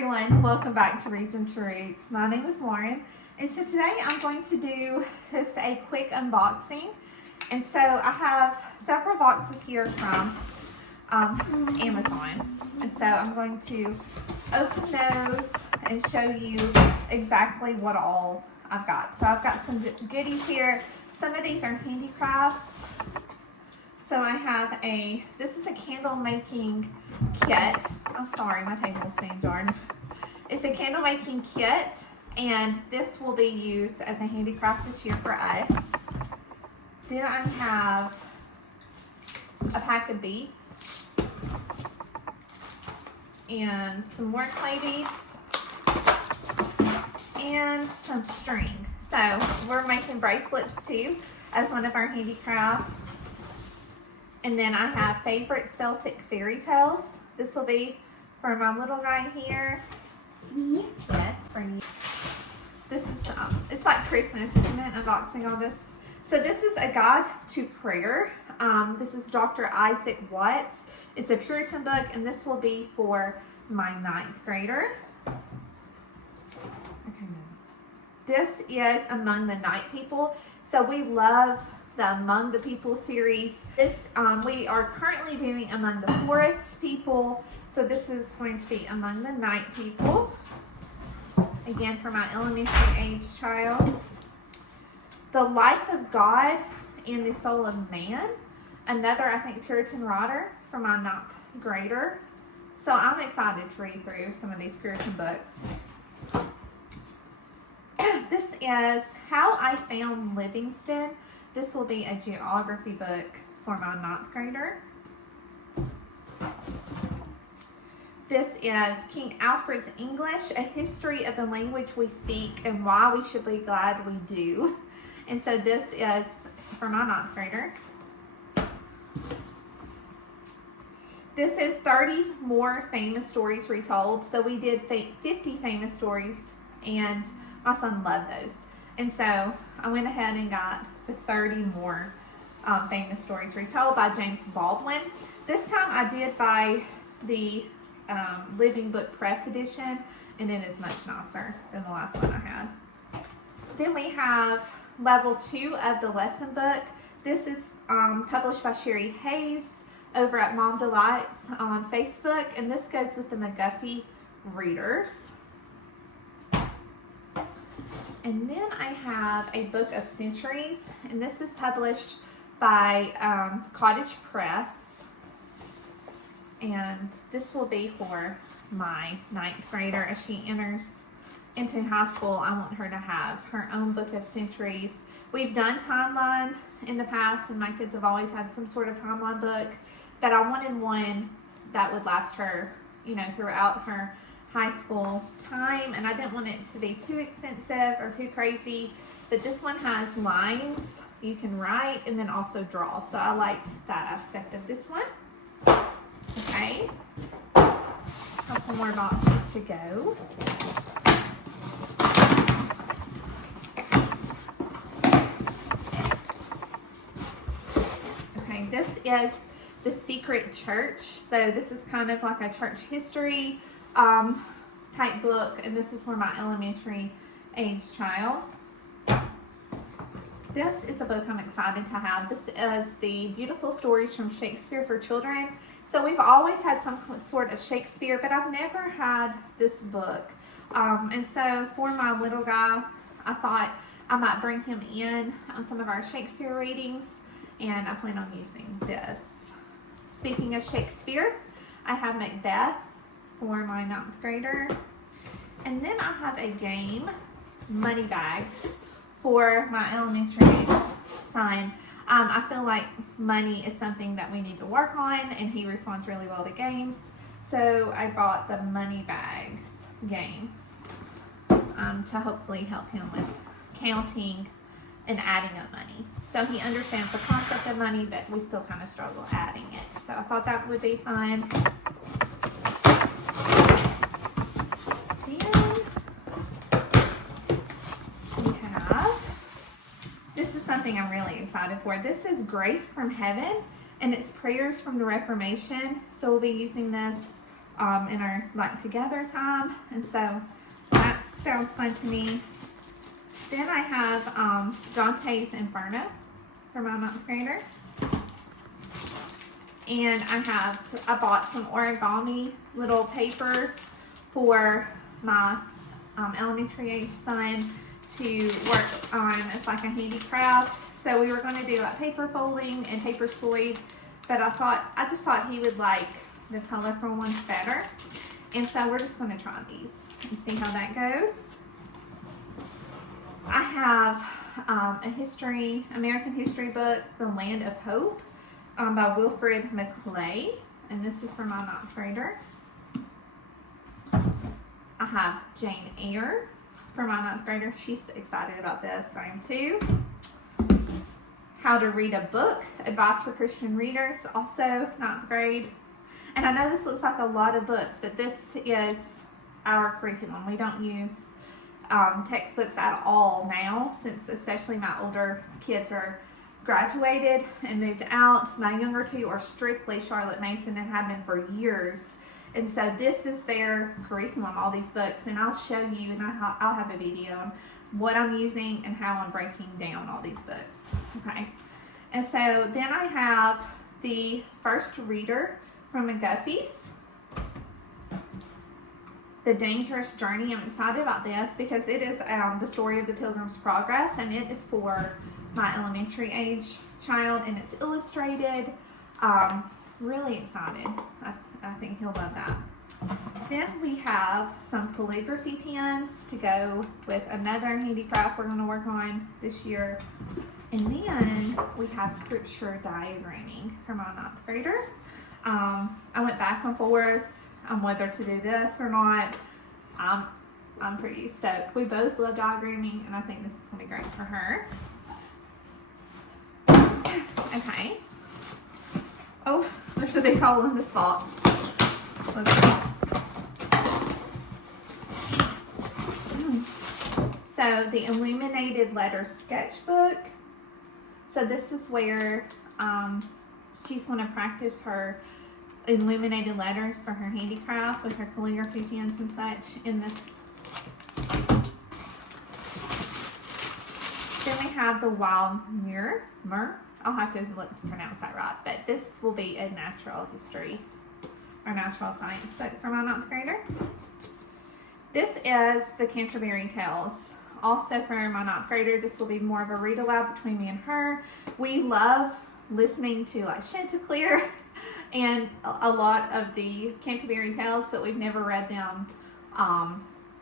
everyone, welcome back to Reasons for Roots. My name is Lauren, and so today I'm going to do just a quick unboxing. And so I have several boxes here from Amazon, and so I'm going to open those and show you exactly what all I've got. So I've got some goodies here. Some of these are handicrafts. So I have this is a candle making kit. I'm sorry, my table is being jarred. It's a candle making kit, and this will be used as a handicraft this year for us. Then I have a pack of beads and some more clay beads and some string. So we're making bracelets too as one of our handicrafts. And then I have favorite Celtic fairy tales. This will be for my little guy here. Me? Yes, for you. This is, it's like Christmas, isn't it? Unboxing all this. So this is a guide to prayer. This is Dr. Isaac Watts. It's a Puritan book, and this will be for my 9th grader. Okay. This is Among the Night People. So we love the Among the People series. This we are currently doing Among the Forest People. So this is going to be Among the Night People. Again, for my elementary age child. The Life of God and the Soul of Man. Another, I think, Puritan writer for my 9th grader. So I'm excited to read through some of these Puritan books. This is How I Found Livingston. This will be a geography book for my 9th grader. This is King Alfred's English, a history of the language we speak and why we should be glad we do. And so this is for my 9th grader. This is 30 more famous stories retold. So we did 50 famous stories, and my son loved those. And so I went ahead and got the 30 more famous stories retold by James Baldwin. This time I did buy the Living Book Press edition, and it is much nicer than the last one I had. Then we have level 2 of the lesson book. This is published by Sherry Hayes over at Mom Delights on Facebook, and this goes with the McGuffey readers. And then I have a book of centuries, and this is published by Cottage Press. And this will be for my 9th grader as she enters into high school. I want her to have her own book of centuries. We've done timeline in the past, and my kids have always had some sort of timeline book, but I wanted one that would last her, throughout her high school time, and I didn't want it to be too expensive or too crazy. But this one has lines you can write and then also draw, so I liked that aspect of this one. Okay, a couple more boxes to go. Okay, this is The Secret Church. So this is kind of like a church history type book, and this is for my elementary age child. This is a book I'm excited to have. This is the Beautiful Stories from Shakespeare for Children. So we've always had some sort of Shakespeare, but I've never had this book. And so for my little guy, I thought I might bring him in on some of our Shakespeare readings, and I plan on using this. Speaking of Shakespeare, I have Macbeth for my 9th grader. And then I have a game, Money Bags, for my elementary age son. I feel like money is something that we need to work on, and he responds really well to games. So I bought the Money Bags game to hopefully help him with counting and adding up money. So he understands the concept of money, but we still kind of struggle adding it. So I thought that would be fun. This is something I'm really excited for. This is Grace from Heaven, and it's prayers from the Reformation. So we'll be using this in our like together time, and so that sounds fun to me. Then I have Dante's Inferno for my 9th grader. And I bought some origami little papers for my elementary age son to work on. It's like a handicraft. So we were going to do like paper folding and paper spoolie, but I just thought he would like the colorful ones better. And so we're just going to try these and see how that goes. I have American history book, The Land of Hope, by Wilfred McClay, and this is for my 9th grader. I have Jane Eyre for my 9th grader. She's excited about this. I am too. How to Read a Book, Advice for Christian Readers, also 9th grade. And I know this looks like a lot of books, but this is our curriculum. We don't use textbooks at all now, since especially my older kids are graduated and moved out. My younger two are strictly Charlotte Mason and have been for years. And so this is their curriculum, all these books, and I'll show you, and I'll have a video on what I'm using and how I'm breaking down all these books. Okay. And so then I have the First Reader from McGuffey's, The Dangerous Journey. I'm excited about this because it is the story of the Pilgrim's Progress, and it is for my elementary age child, and it's illustrated. Really excited. I think he'll love that. Then we have some calligraphy pens to go with another handicraft we're going to work on this year. And then we have scripture diagramming for my 9th grader. I went back and forth on whether to do this or not. I'm pretty stoked. We both love diagramming, and I think this is going to be great for her. Okay. Oh, there's a big hole in this box. Let's see. So the Illuminated Letters Sketchbook. So this is where she's going to practice her illuminated letters for her handicraft with her calligraphy pens and such in this. Then we have the Wild Myrrh. I'll have to pronounce that right, but this will be a natural history or natural science book for my 9th grader. This is the Canterbury Tales. Also for my 9th grader, this will be more of a read aloud between me and her. We love listening to like Chanticleer and a lot of the Canterbury Tales, but we've never read them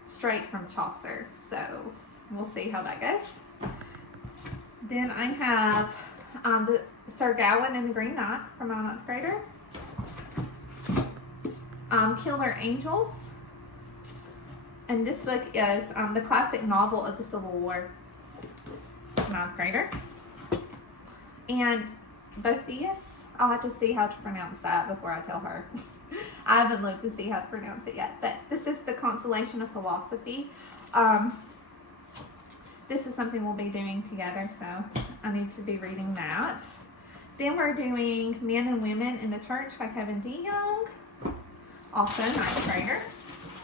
straight from Chaucer. So we'll see how that goes. Then I have the Sir Gawain and the Green Knight for my 9th grader. Killer Angels. And this book is the classic novel of the Civil War, 9th grader. And both these, I'll have to see how to pronounce that before I tell her. I haven't looked to see how to pronounce it yet. But this is the Consolation of Philosophy. This is something we'll be doing together, so I need to be reading that. Then we're doing Men and Women in the Church by Kevin D. Young, also 9th grader.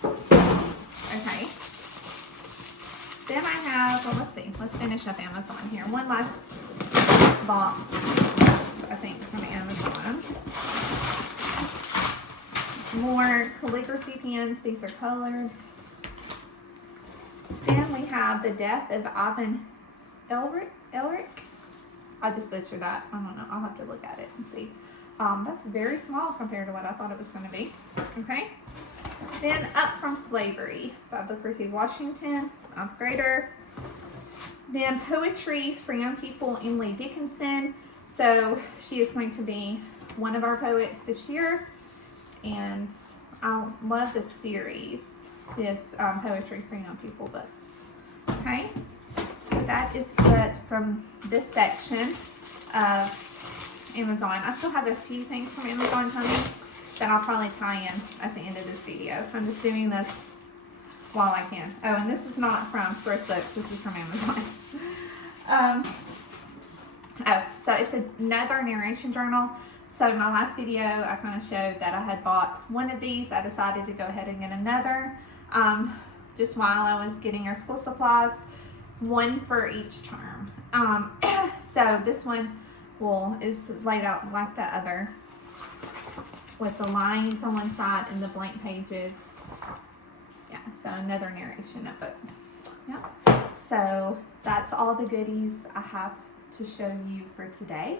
Okay. Then I have, well, let's see. Let's finish up Amazon here. One last box, I think, from Amazon. More calligraphy pens. These are colored. Then we have The Death of Ivan Elric. I just butchered that. I don't know. I'll have to look at it and see. That's very small compared to what I thought it was going to be. Okay. Then Up From Slavery by Booker T. Washington, 9th grader. Then Poetry for Young People, Emily Dickinson. So she is going to be one of our poets this year. And I love this series, this Poetry for Young People books. Okay, so that is it from this section of Amazon. I still have a few things from Amazon coming that I'll probably tie in at the end of this video. I'm just doing this while I can. Oh, and this is not from Squaresbooks. This is from Amazon. So it's another narration journal. So my last video, I kind of showed that I had bought one of these. I decided to go ahead and get another, just while I was getting our school supplies, one for each term. So this one is laid out like the other, with the lines on one side and the blank pages. Yeah, so another narration of it. Yeah. So that's all the goodies I have to show you for today.